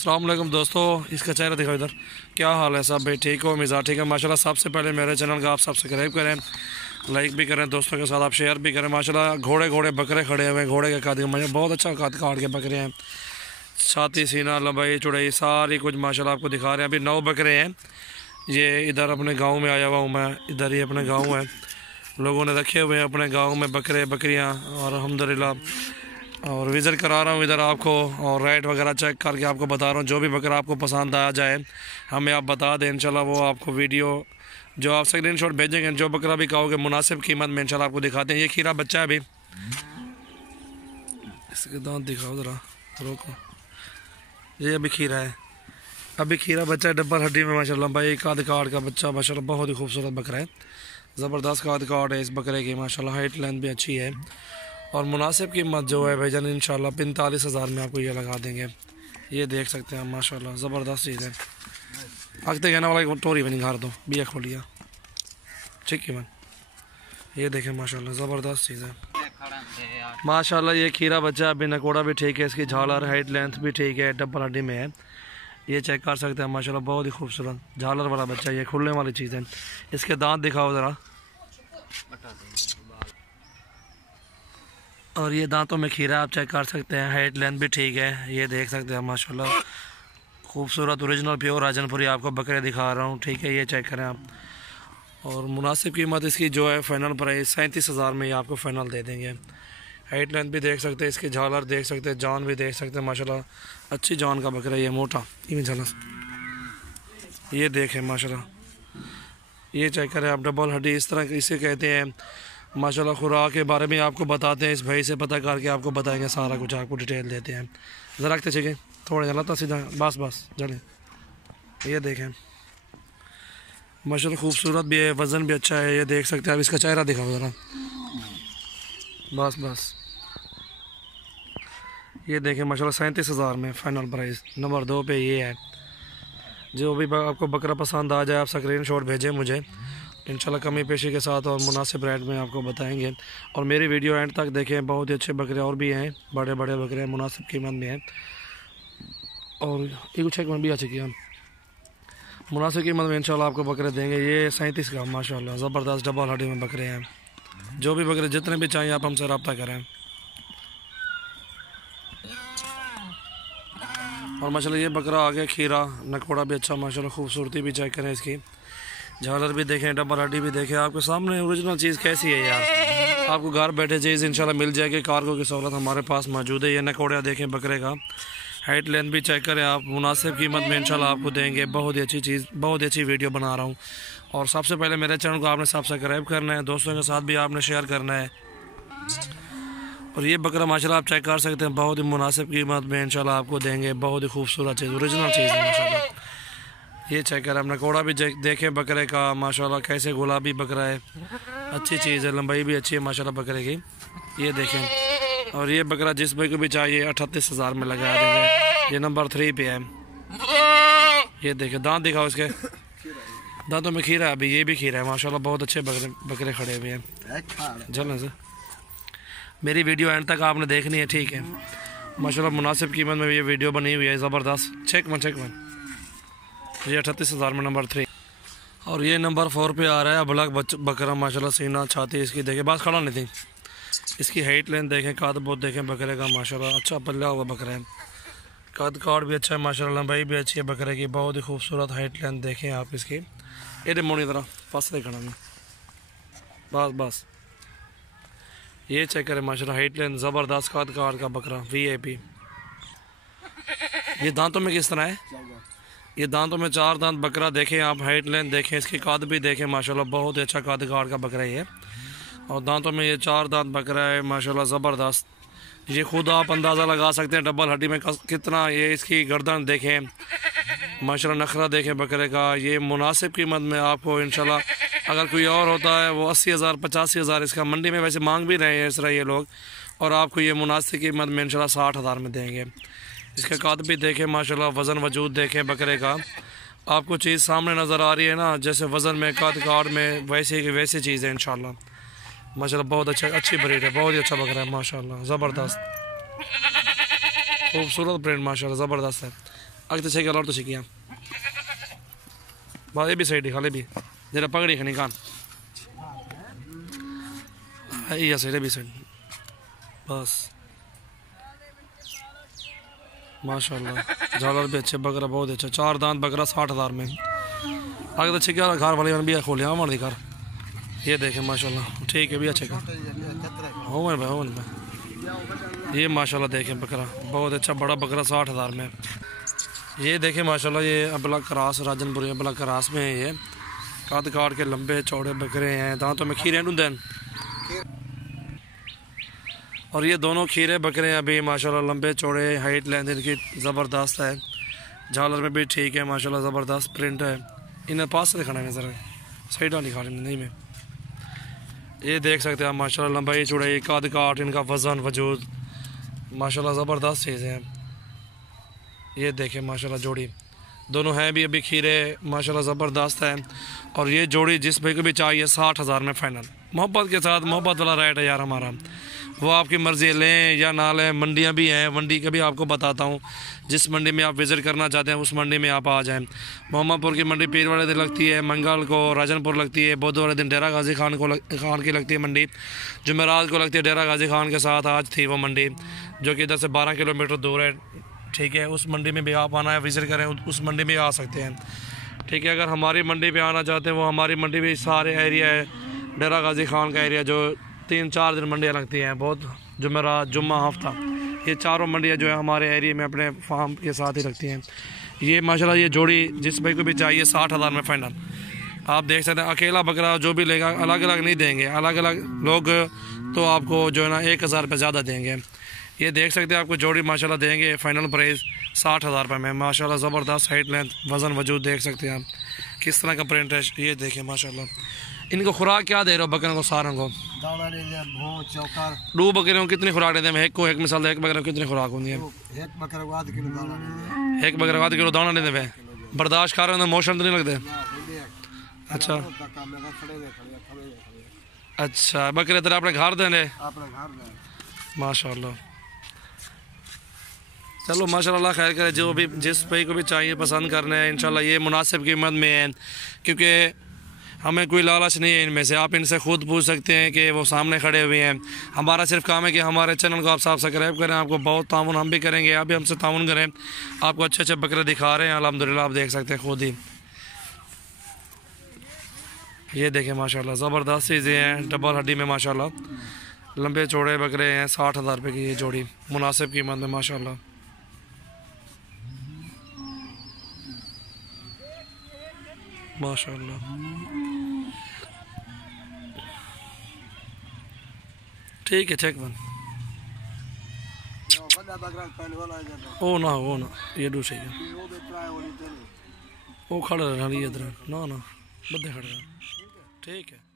अस्सलाम वालेकुम दोस्तों, इसका चेहरा दिखाओ इधर। क्या हाल है सब भाई? ठीक हो? मिजाज ठीक है माशाल्लाह। सबसे पहले मेरे चैनल का आप सब्सक्राइब करें, लाइक भी करें, दोस्तों के साथ आप शेयर भी करें। माशाल्लाह घोड़े बकरे खड़े हुए हैं। घोड़े के काट के बहुत अच्छा काट के बकरे हैं। छाती, सीना, लंबाई, चौड़ाई सारी कुछ माशाल्लाह आपको दिखा रहे हैं। अभी 9 बकरे हैं। ये इधर अपने गाँव में आया हुआ हूँ मैं। इधर ही अपने गाँव है, लोगों ने रखे हुए हैं अपने गाँव में बकरे बकरियाँ, और अल्हम्दुलिल्लाह और विज़िट करा रहा हूँ इधर आपको, और रेट वगैरह चेक करके आपको बता रहा हूँ। जो भी बकरा आपको पसंद आ जाए हमें आप बता दें, इंशाल्लाह वो आपको वीडियो जो आप स्क्रीनशॉट भेजेंगे, जो बकरा भी कहोगे मुनासिब कीमत में इंशाल्लाह आपको दिखाते हैं। ये खीरा बच्चा है अभी, इसके दांत दिखाओ ज़रा, रोको। ये अभी खीरा है, अभी खीरा बच्चा है, डब्बल हड्डी में माशाल्लाह भाई। काद काट का बच्चा माशाल्लाह बहुत ही खूबसूरत बकरा है। ज़बरदस्त काद काट है इस बकरे की माशाल्लाह। हाइट लेंथ भी अच्छी है, और मुनासिब कीमत जो है भाईजान इंशाल्लाह 45,000 में आपको ये लगा देंगे। ये देख सकते हैं माशाल्लाह ज़बरदस्त चीज़ है। अगते कहना वाला टोरी बनी घर दो बिया खोलिया ठीक है मन। ये देखें माशाल्लाह ज़बरदस्त चीज़ है माशाल्लाह। ये खीरा बच्चा अभी नकोड़ा भी ठीक है, इसकी झालर हाइट लेंथ भी ठीक है, डब्बल हड्डी में है। ये चेक कर सकते हैं माशाल्लाह, बहुत ही खूबसूरत झालर वाला बच्चा। ये खुलने वाली चीज़ है। इसके दांत दिखाओ ज़रा, और ये दांतों में खीरा आप चेक कर सकते हैं। हाइट लेंथ भी ठीक है, ये देख सकते हैं माशाल्लाह। खूबसूरत ओरिजिनल प्योर राजनपुरी आपको बकरे दिखा रहा हूँ, ठीक है। ये चेक करें आप, और मुनासिब कीमत इसकी जो है फ़ाइनल प्राइस 37,000 में ये आपको फ़ाइनल दे देंगे। हाइट लेंथ भी देख सकते हैं, इसकी झालर देख सकते हैं, जान भी देख सकते हैं माशाल्लाह। अच्छी जान का बकरा, ये मोटा इवन झालस, ये देखें माशाल्लाह। ये चेक करें आप, डबल हड्डी इस तरह इसे कहते हैं माशाल्लाह। खुराक के बारे में आपको बताते हैं, इस भाई से पता करके आपको बताएंगे सारा कुछ, आपको डिटेल देते हैं। ज़रा रखते चाहिए थोड़ा जलाता सीधा, बस जले। ये देखें माशाल्लाह खूबसूरत भी है, वज़न भी अच्छा है। ये देख सकते हैं आप, इसका चेहरा दिखाओ ज़रा, बस। ये देखें माशाल्लाह 37,000 में फ़ाइनल प्राइस। नंबर 2 पे ये है। जो भी आपको बकरा पसंद आ जाए आप स्क्रीनशॉट भेजें मुझे, इंशाल्लाह कमी पेशी के साथ और मुनासिब रेट में आपको बताएंगे। और मेरी वीडियो एंड तक देखें, बहुत ही अच्छे बकरे और भी हैं, बड़े बकरे मुनासिब कीमत में हैं। और ये कुछ भी अच्छे किया मुनासिब कीमत में इंशाल्लाह आपको बकरे देंगे। ये 37 का माशाल्लाह ज़बरदस्त डबल हड्डी में बकरे हैं। जो भी बकरे जितने भी चाहिए आप हमसे रब्ता करें। और माशाल्लाह ये बकरा आ गया खीरा, नकोड़ा भी अच्छा माशाल्लाह। खूबसूरती भी चेक करें इसकी, झालर भी देखें, डबल हड्डी भी देखें। आपके सामने ओरिजिनल चीज़ कैसी है यार, आपको घर बैठे चीज़ इंशाल्लाह मिल जाएगी। कार्गो की सहूलत हमारे पास मौजूद है। ये नकोड़ा देखें बकरे का, हाइट लेंथ भी चेक करें आप। मुनासिब कीमत में इंशाल्लाह आपको देंगे। बहुत ही अच्छी चीज़, बहुत ही अच्छी वीडियो बना रहा हूँ। और सबसे पहले मेरे चैनल को आपने सब्सक्राइब करना है, दोस्तों के साथ भी आपने शेयर करना है। और ये बकरा माशाल्लाह आप चेक कर सकते हैं, बहुत ही मुनासिब कीमत में इंशाल्लाह आपको देंगे। बहुत ही खूबसूरत चीज़, ओरिजिनल चीज़ है माशाल्लाह। ये चेक करें, अपना कोड़ा भी देखें बकरे का माशाल्लाह, कैसे गुलाबी बकरा है। अच्छी चीज़ है, लंबाई भी अच्छी है माशाल्लाह बकरे की। ये देखें, और ये बकरा जिस भाई को भी चाहिए 38,000 में लगा देंगे। ये नंबर 3 पे है। ये देखें, दांत दिखाओ इसके, दांतों में खीरा है अभी। ये भी खीरा है माशाल्लाह, बहुत अच्छे बकरे खड़े हुए हैं। जल्द से मेरी वीडियो एंड तक आपने देखनी है, ठीक है। माशाल्लाह मुनासिब कीमत में ये वीडियो बनी हुई है, ज़बरदस्त। चेक मन ये 38,000 में नंबर 3। और ये नंबर 4 पे आ रहा है अबलग बकरा माशाल्लाह। सीना, छाती इसकी देखें, बस खड़ा नहीं थी। इसकी हाइट लेंथ देखें, काद बहुत देखें बकरे का माशाल्लाह। अच्छा पल्ला हुआ बकरा है, काद काट भी अच्छा है माशाल्लाह, लंबाई भी अच्छी है बकरे की। बहुत ही खूबसूरत हाइट लेंथ देखें आप इसकी। ये मोनी तरह पास देखना में, बस। ये चेक करें माशाल्लाह, हाइट लेंथ ज़बरदस्त, काद काट का बकरा VIP। ये दांतों में किस तरह है, ये दांतों में 4 दांत बकरा देखें आप। हाइट लेंथ देखें, इसकी काद भी देखें माशाल्लाह, बहुत ही अच्छा काद काट का बकरा है। और दांतों में ये 4 दांत बकरा है माशाल्लाह ज़बरदस्त। ये खुद आप अंदाज़ा लगा सकते हैं डबल हड्डी में कितना। ये इसकी गर्दन देखें माशाल्लाह, नखरा देखें बकरे का। ये मुनासिब कीमत में आपको इंशाल्लाह, अगर कोई और होता है वो 80,000 85,000 इसका मंडी में वैसे मांग भी रहे हैं इस तरह ये लोग, और आपको ये मुनासिब कीमत में इंशाल्लाह 60,000 में देंगे। इसका काद भी देखें माशाल्लाह, वज़न वजूद देखें बकरे का। आपको चीज़ सामने नज़र आ रही है ना, जैसे वज़न में, काद काट में, वैसे की वैसी चीज़ है इंशाल्लाह माशाल्लाह। बहुत अच्छी ब्रीड है, बहुत ही अच्छा बकरा है माशाल्लाह, ज़बरदस्त खूबसूरत प्रिंट माशाल्लाह ज़बरदस्त है। आगे तो चेक और तो सीखिए बस ये भी साइड दिखा ले भी जरा पकड़ी खनी कान ये साइड भी साइड बस माशाल्लाह झालर भी अच्छे बकरा बहुत अच्छा 4 दांत बकरा 60,000 में आगे तो छिका घर वाले भी खोले हमारे घर ये देखें माशाल्लाह ठीक है भी अच्छे का हो भाई ये माशाल्लाह देखें बकरा बहुत अच्छा बड़ा बकरा 60,000 में ये देखें माशाल्लाह ये अबला क्रास राजनपुरी अबला क्रास में है ये कद काट के लंबे चौड़े बकरे हैं दांतों में खीरे ढूंढे और ये दोनों खीरे बकरे हैं अभी माशाल्लाह लंबे चौड़े हाइट लेंथ इनकी ज़बरदस्त है झालर में भी ठीक है माशाल्लाह ज़बरदस्त प्रिंट है इन्हें पास से दिखाना है ज़रा साइड वाली खा नहीं में ये देख सकते हैं आप माशाल्लाह लंबाई चौड़ाई कद काट इनका वज़न वजूद माशाल्लाह ज़बरदस्त चीज़ है ये देखें माशाल्लाह जोड़ी दोनों हैं भी अभी खीरे माशाल्लाह ज़बरदस्त है और ये जोड़ी जिस भाई को भी चाहिए 60,000 में फ़ाइनल मोहब्बत के साथ मोहब्बत वाला रेट है यार हमारा वो आपकी मर्ज़ी लें या ना लें मंडियाँ भी हैं मंडी का भी आपको बताता हूँ जिस मंडी में आप विज़िट करना चाहते हैं उस मंडी में आप आ जाएं मोहम्मदपुर की मंडी पीर वाले दिन लगती है मंगल को राजनपुर लगती है बुध वाले दिन डेरा गाजी खान की लगती है मंडी जुमेरात को लगती है डेरा गाजी खान के साथ आज थी वो मंडी जो कि इधर से 12 किलोमीटर दूर है ठीक है उस मंडी में भी आप आना है विज़िट करें उस मंडी में आ सकते हैं ठीक है अगर हमारी मंडी पे आना चाहते हैं वो हमारी मंडी में सारे एरिया है डेरा गाजी खान का एरिया जो 3-4 दिन मंडियाँ लगती हैं बहुत जुमेरात जुम्मा हफ्ता ये चारों मंडियाँ जो है हमारे एरिया में अपने फार्म के साथ ही लगती हैं ये माशाल्लाह ये जोड़ी जिस भाई को भी चाहिए 60,000 में फ़ाइनल आप देख सकते हैं अकेला बकरा जो भी लेगा अलग अलग नहीं देंगे अलग अलग लोग तो आपको जो है ना 1,000 रुपये ज़्यादा देंगे ये देख सकते हैं आपको जोड़ी माशाल्लाह देंगे फ़ाइनल प्राइस 60,000 रुपये में माशाल्लाह ज़बरदस्त हाइट लेंथ वज़न वजूद देख सकते हैं आप किस तरह का प्रिंट है ये देखें माशाल्लाह इनको खुराक क्या दे रहे हो बकरों को सारों को दो बकरियों को कितनी खुराक देते हैं एक मिसाल एक बकरे को कितनी खुराक होती है एक बकरे को आधा किलो दाना देते हैं बर्दाश्त कर रहे हैं मोशन तो नहीं लगते अच्छा अच्छा बकरे तेरे अपने घर देने माशाल्लाह चलो माशाल्लाह खैर करे जो भी जिस भाई को भी चाहिए पसंद करने हैं इंशाल्लाह ये मुनासिब कीमत में है क्योंकि हमें कोई लालच नहीं है इनमें से आप इनसे खुद पूछ सकते हैं कि वो सामने खड़े हुए हैं हमारा सिर्फ काम है कि हमारे चैनल को आप सब्सक्राइब करें आपको बहुत ताउन हम भी करेंगे आप भी हमसे ताउन करें आपको अच्छे अच्छे बकरे दिखा रहे हैं अल्हम्दुलिल्लाह आप देख सकते हैं खुद ही ये देखें माशाल्लाह ज़बरदस्त चीज़ें हैं डबल हड्डी में माशाल्लाह लंबे चौड़े बकरे हैं 60,000 रुपये की ये जोड़ी मुनासिब कीमत में माशाल्लाह माशाल्लाह ठीक है चेक बन ओ ना ये दूसरी है वो खड़ा रहना इधर ना बदे खड़े ठीक है